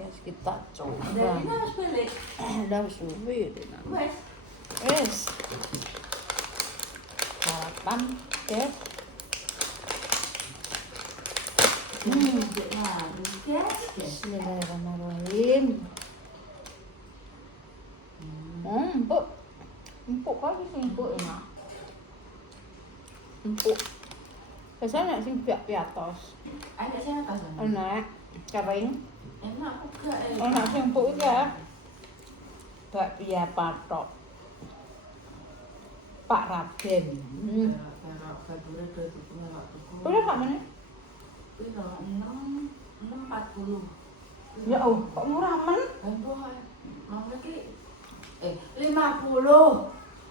Guys, kita coba. Dari harus balik. Udah suwi itu. Wes. Wes. Sarapan, guys. Bismillahirrahmanirrahim. Empuk. Empuk kali sih empuk enak. Empuk. Biasanya sing piatos. Ada saya kasih. Enak, kering. Enak juga. Enak sing empuk iki ya. Bak piye patok. Pak Raden. Udah Pak mana? Itu 640. Ya oh, kok murah men? Mau lagi 50. 6.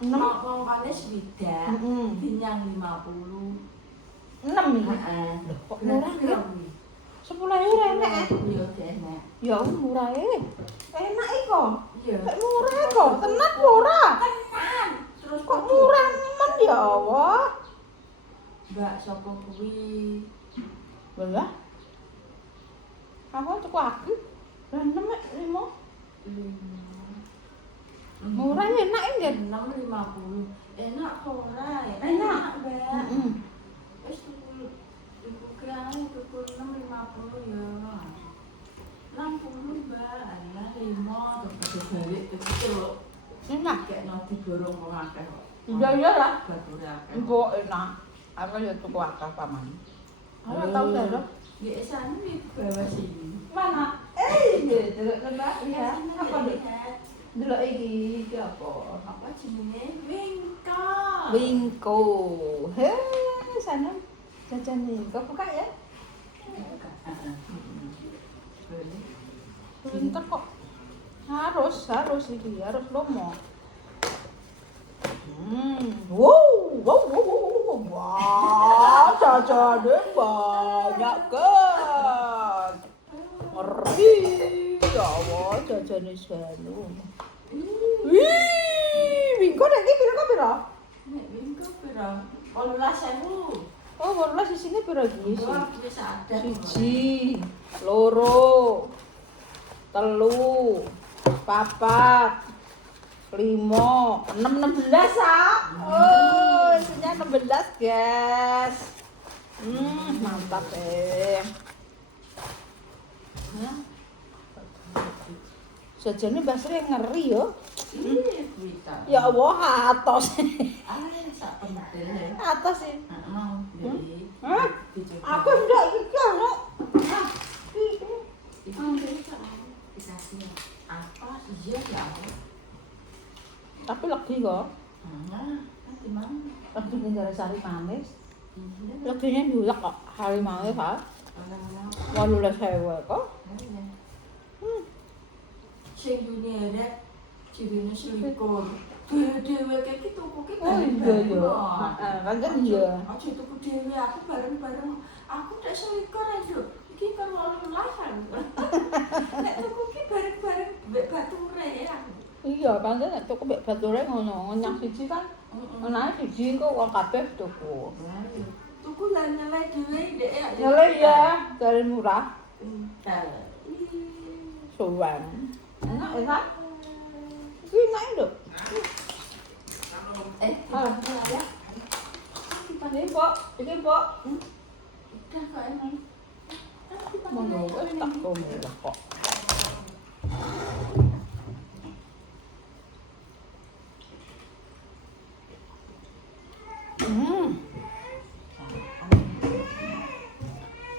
Mau panes beda. Dinyang 50. 6 ini. Heeh. Kok murah ya? 10.000 enak eh. Iya, enak. Ya murah eh. Enak iko. Iya. Kok murah kok? Tenan murah. Tenan. Terus Kok murah men ya Allah. Mbak sapa kuwi? Belah. Aku tuku aku. Lah 6 5. Murah enak ya. 650. Enak ora? Enak. Mbak. Heeh. Wis tuku kerane tuku 650 ya. 60 Mbak. Ana 5 tuku balik tuku. Enak. Kayak nanti borong wong akeh kok. Iya lah. Bature akeh. Empuk enak. Aku ya tuku akeh paman. Aku tahu dah. Di sana di bawah sini. Mana? Delok tebak ya. Apa dek? Delok iki apa? Apa jenenge? Wingko. Wingko. He, sana jajan wingko buka ya. Pinter kok. Harus iki, harus lomo. Wow. Wah, jajannya banyak kan. Ngeri. Ya Allah, jajannya selalu. Wih, wingko nek iki pira-pira? Nek wingko pira? 18.000. Oh, warna di sini pira iki? Wah, wis ada. 1, 2, 3, 4, 5, 6, 16 ah. Oh, isinya 16 guys. Mantap Sajane Basri yang ngeri yo. Ya Allah, atos. Sak pentil. Atos sih. Mau jadi. Aku ndak iki kan. Dikasih apa iya ya. Tapi lagi kok. Nanti mau. Lagi njare sari manis. Laginya nyulek kok hari manis ha. 18.000 kok. Sing dunia rek jenenge selikur. Dhewe iki tuku ki Oh iya ya. Heeh, kan iya. Aja tuku dhewe aku bareng-bareng. Aku tak selikur aja. Iki kan 18-an. Nek tuku ki bareng-bareng mbek bature ya. Iya, pancen nek tuku mbek bature ngono, nyang siji kan. Ana siji kok wong kabeh tuku. Tuku lan nyeleh dhewe ndek ya. Nyele ya, dari murah. Suwan. Sowan. Enak ya kan? Iki enak lho. Ya. Ini Pok, ini Pok. Udah kok emang. Ngono wis tak murah kok.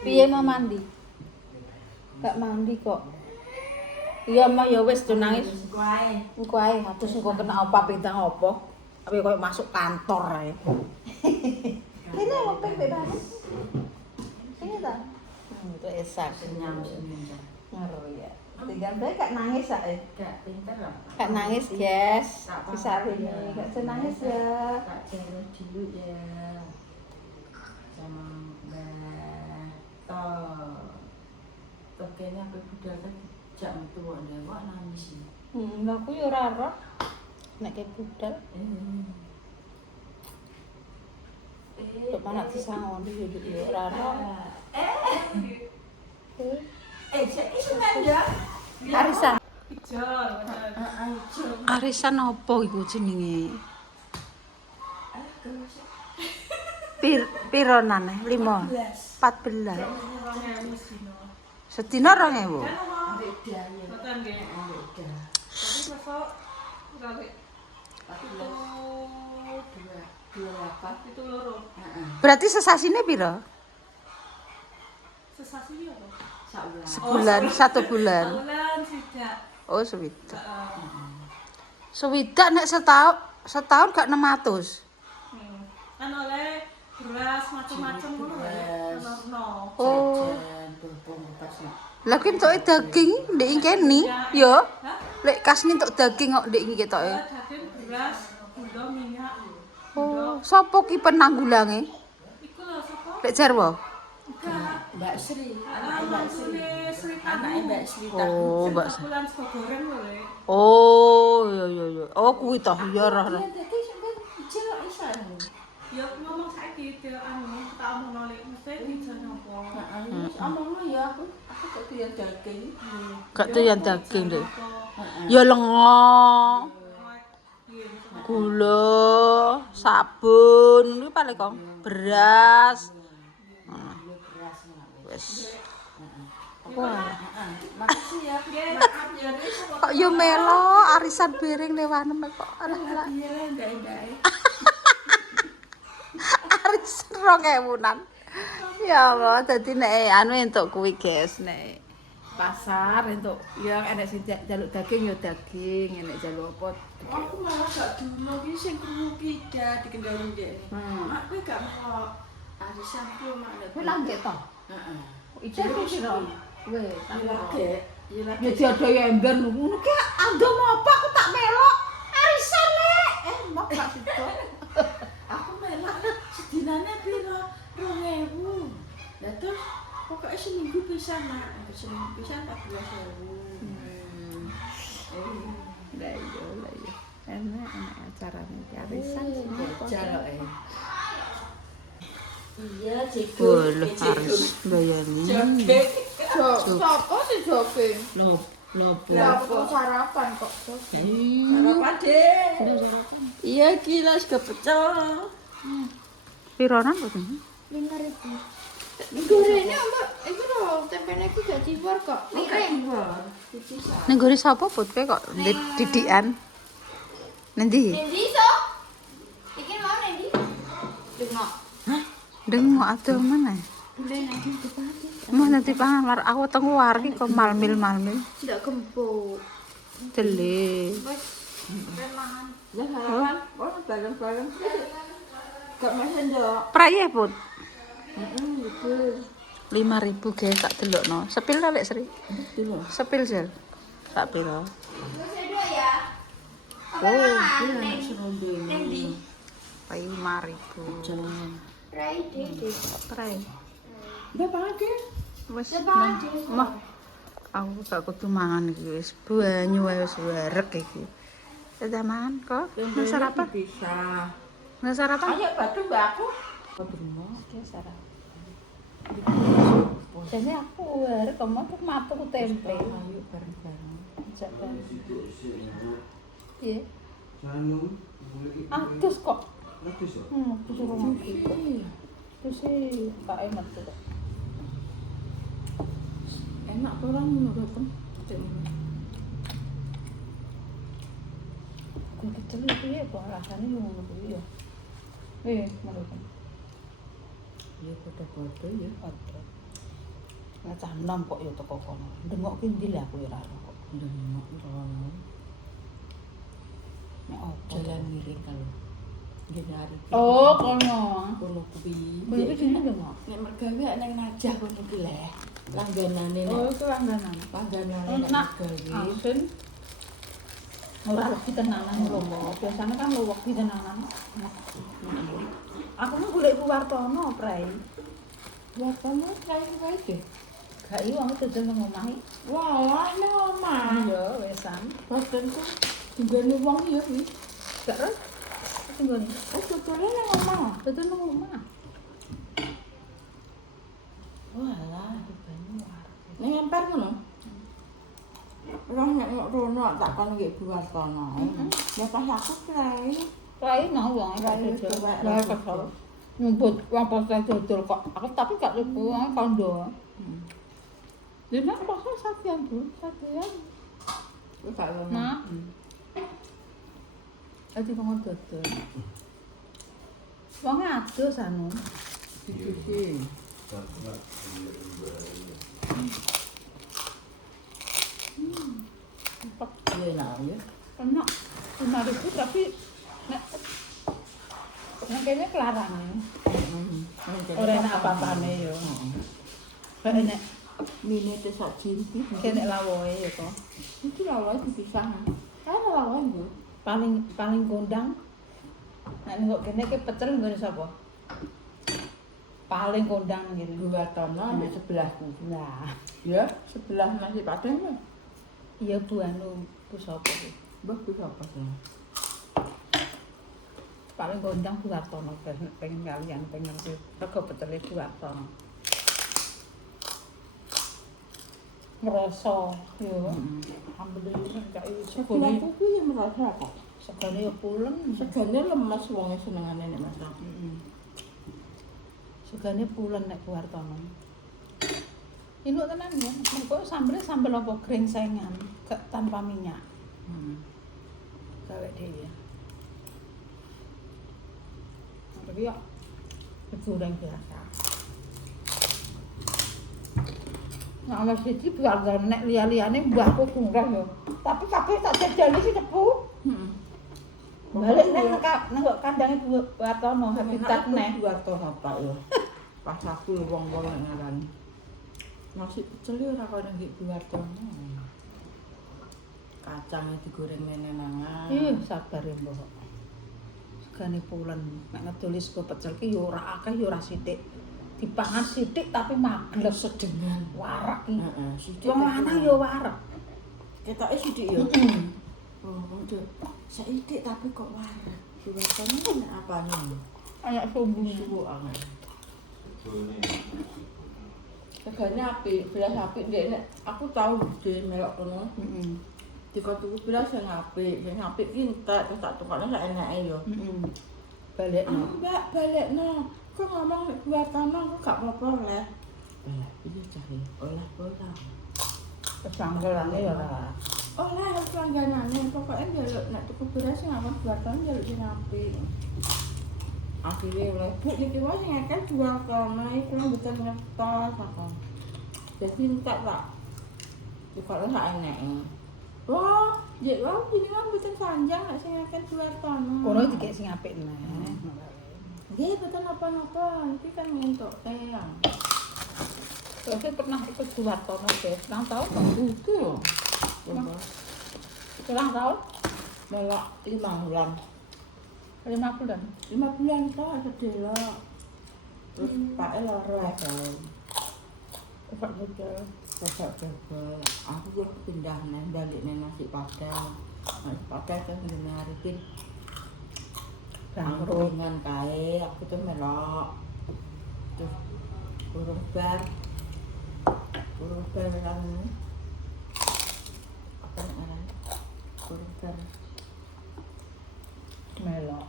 Piye mau mandi? Gak mandi kok. Iya mah ya wis do nangis. Kuai. Engko ae atus engko kena apa bintang apa. Tapi koyo masuk kantor ae. Ini mau pempek banget. Sini ta? Itu esak Senyum-senyum. ngeri ya. Tinggal bae gak nangis ae. Gak pinter lah. Gak nangis, guys. Bisa ini gak senangis ya. Tak jalan dulu ya. Sama Mbak Toh. Toh kayaknya aku budal kan jak metu kok ndek kok nangis. Aku yo ora roh. Nek ke budal, kok mana disangon yo ora roh. Saya itu kan ya. Arisan apa iku jenenge? Pironan 5 14 sedina 2000 berarti sesasine piro? Sesasi apa? Sebulan, 1 bulan. Oh, sewidak. Sewidak nek setahun gak 600. Kan oleh beras macam-macam ngono ya. Oh. Lah ki entuke daging ndek kene, ya. Lek kasne entuk daging kok ndek iki ketoke. Daging, beras, gula, minyak. Oh, sapa ki penanggulange? Iku lho sapa? Lek Jarwo. Mbak Sri, anak Mbak Sri. Anak Mbak Sri. Oh, Mbak Sri. Bulan sego goreng lho, Le. Oh, iya. Oh, kuwi toh ya roh. Ya ngomong saiki dia anu tak omongno lek mesti dijan apa. Heeh. Omongno ya aku gak doyan daging. Gak doyan daging deh. Ya lengo, gula, sabun, kuwi paling kok beras. Wes. Wah, Makasih ya. Maaf ya, Nek. kok yo melo arisan piring lewanem kok. Alah. Iya, ndak. Arisan 2000-an. Ya Allah, dadi nek anu entuk kuwi guys, nek pasar entuk ya enek sing jaluk daging ya daging, enek jaluk apa. Aku malah gak dulu ki sing krungu pida dikendali ndek. Mak kowe gak mau arisan ku mak nek. Kuwi langge to. Heeh. Ijen kuwi sira. Weh, Ya lagi. ya diado ya ember ngono ki ando apa aku tak melok arisan nek. Mak gak sido. Aku melok sedinane piro? 2000. Lah terus pokoknya seminggu bisa mak. Seminggu bisa 14.000. Lah iya. Enak acarane arisan Jalo Iya, jeko. boleh harus bayani. Sopo sih jogging? Lopo. Lah aku sarapan kok. Sarapan Iya, gila suka pecel. pironan kok ini? 5.000. Gorengnya mbak, itu loh tempenya aku gak cibor kok. Miring. Ning gori sapa put kowe kok didikan? Nanti? Nendi so? Iki mau nendi? Dengok. Dengok atuh mana? Udah nanti dipati. Mau nanti pamar aku teng luar ki kok malmil. Ndak gempuk. Dele. Bos. Remahan. Ya harapan. Oh, bareng-bareng. Gak masan dok. Praye put. Betul. 5.000 guys tak delokno. Sepil ta lek Sri? Betul. Sepil sel. Tak piro? Saya ya. Oh, Nendi. 5.000. Jangan. Rai dede. Prai. Udah pagi. Wes. Mah. Aku gak kudu mangan iki wis banyu wae wis warek iki. Sudah mangan kok? Nggak sarapan? Bisa. Nggak sarapan? Ayo batu mbak aku. Oke, sarapan. Jadi aku warek kok mau tuh matuk tempe. Ayo bareng-bareng. Jangan. Iya. Sanu, mulai Atus kok. Atus ya? Disuruh mati. Itu sih tak enak tuh. Enak tuh orang menurutku. Gue kecil itu ya kok rasanya ngono kuwi ya. Menurutku. Ya foto-foto ya. Ada. Lah cah nom kok ya teko kono. Dengok ki ndi lah aku ora kok. Nengok rono. Nek opo Jalan miring kalau. Gini hari. Oh, kono. Kono kuwi. Kuwi ku jenenge dengok. Nek mergawe nang najah kono ki leh. Langganane nek. Oh, itu langganan. Langganane nek Nak mergawe. asin. Ora wedi tenanan lho. Biasane kan lu wedi tenanan. Aku mau golek Bu Wartono, Prai. Ya kamu kae deh. Gak iya aku dodol nang omahe. Wah, nang omah. Iya, wesan. Boten tuh. Tunggane wong ya kuwi. Gak ora. Tunggu nih. Oh, dodole nang omah. Dodol nang omah. Walah, banyu war. Nang emper ngono. Roh nek rono tak kon nggih Buwartono. Ya pas aku krai. Rai nang wong gak dodol. Lah kesel. Nyumbut wong pas dodol kok. Aku tapi gak lupa wong kondo. Dina pas satian tuh, satian. Wis gak rono. Nah. Ati wong dodol. Wong adus anu. Dicuci. Iya lah ya. Enak. 5.000 tapi nek kayaknya kelarangan. Ora enak apa-apane yo. Kayak nek Mine te sak jimpi. kene lawoe ya kok. Iki lawan dipisah. Kan lawan yo. Paling kondang. Nek nengok kene ki pecel nggone sapa? Paling kondang ngene. Buwartono ambek sebelahku. Lah, Ya, sebelah nasi padang mah. iya Bu anu Bu sapa ki? Mbah bisa apa sih? Paling kondang Bu Wartono pengen kalian pengen rego petele Bu Wartono. Ngerasa yo. Alhamdulillah gak iso Sebelah segone. ku yang merasa kok. Segone yo pulen. Segane lemes wonge senengane nek masak. Segane pulen nek Bu Wartono. Inuk tenan ya, kok sambel apa grengsengan tanpa minyak. Gawe dhewe. Tapi ya goreng biasa. Nah, ana siji keluarga nek liya-liyane mbahku kurang yo. Tapi kabeh tak jajali sih cepu. Balik nang nang kandange Bu Wartono habitat neh. Buwartono apa ya? Pas aku wong-wong nek ngarani. Nasi pecel yo ora koyo nggih Buwartono. Kacangnya digoreng nenenangan. Ih, sabar ya, Mbok. Segane pulen. Nek ngedoli sego pecel ki yo ora akeh yo ora sithik. Dipangan sithik tapi magleb sedengan. Warak ki. Heeh, sithik. Wong lanang yo warak. Ketoke sithik yo. Oh, waduh. Sithik tapi kok warak. Buwartono nek apane? Kayak sombong. Suwu anget. Segane apik, belas apik ndek nek aku tau gede melok kono. Heeh. Dikon tuku belas sing apik ki entek terus tak tukokne sak enake yo. Heeh. Balekno. Mbak, balekno. Kok ngomong nek Buwartono kok gak apa-apa oleh. Lah, iya cari olah. Pesanggelane yo ora. Oleh harus langganane, pokoknya njaluk nek tuku beras sing awan Buwartono njaluk sing apik. Akhirnya oleh Bu niki wae sing akeh Buwartono iki kula mboten ngertos apa. Jadi entek tak tukokne sak enake. Wah, jek wae jenengan mboten sanjang nek sing akeh Buwartono. Kono dikek sing apik neh. Nggih, mboten napa-napa. Iki kan ngentuk teh. Saya pernah ikut Bu Wartono deh, selang tahun kok. Itu yo. Selang tahun Melok 5 bulan. 5 bulan. 5 bulan toh sedelok. Terus Pak lara kan. Pak Budal. Besok bebel. Aku yo pindah nang balik nang nasi padang. Nasi padang kan ngene arepin. Bangkrut. Dengan kae aku tuh melok. Terus urung bar kan apa namanya urung bar Melok.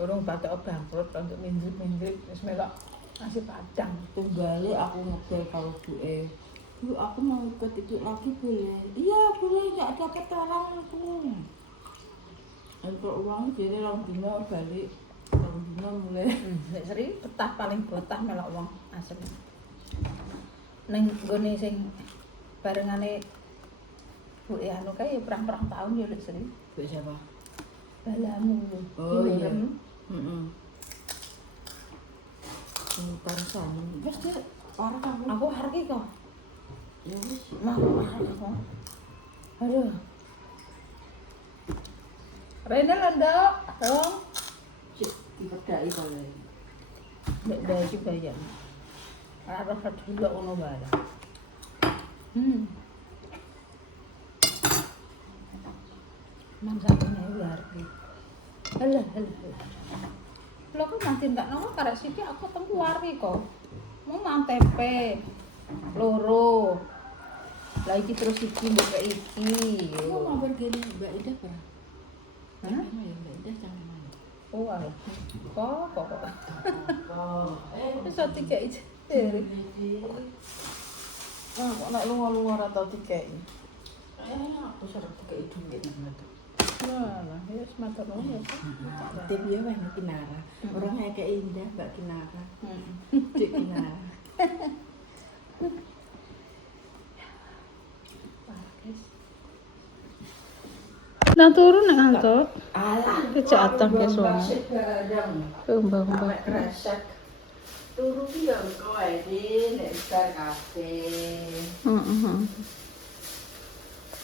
Urung batok bangkrut untuk minggir wis melok nasi padang. Kembali aku ngedel karo buke. Bu, aku mau ikut ibu lagi boleh? Iya boleh, nggak ada ketolong aku. Untuk uang jadi long dino balik, long dino mulai. Nek seri betah paling betah melok wong asli. Ning nggone sing barengane Bu anu kae perang-perang tahun ya lek seri. Bu siapa? Balamu. Oh, iya. Film. Tansan, wes dia orang kamu. Aku hargi kok. Ya wes. Mah aku. Aduh. Rene landok, dong. Cik, dipedai boleh. Nek bae iki bayar. Ora rasa dulu ngono bae. Nang sakene hargi. Halah. Lho kok nanti ndak nang karek sithik aku teng kuari kok. Mau nang tempe loro. Lah iki terus iki mbok iki. Aku mau pergi nih Mbak Ida pernah. Hah? Sama ya Mbak Ida sama mana? Oh alah. Kok. Oh, Wis tiga iki. Kok nek lunga-lunga ora tau dikeki. aku sarap kayak duit nang itu. Lah, ya wis matur nuwun ya. Tip ya Mbak Kinara. Orang kayak indah Mbak Kinara. Cik Kinara. Nah turun nek ngantuk. Alah, Kecak atang ke sono. barang. Mbah-mbah. Kresek. Turu ki yo engko ae, Dik, nek bar kabeh. Heeh.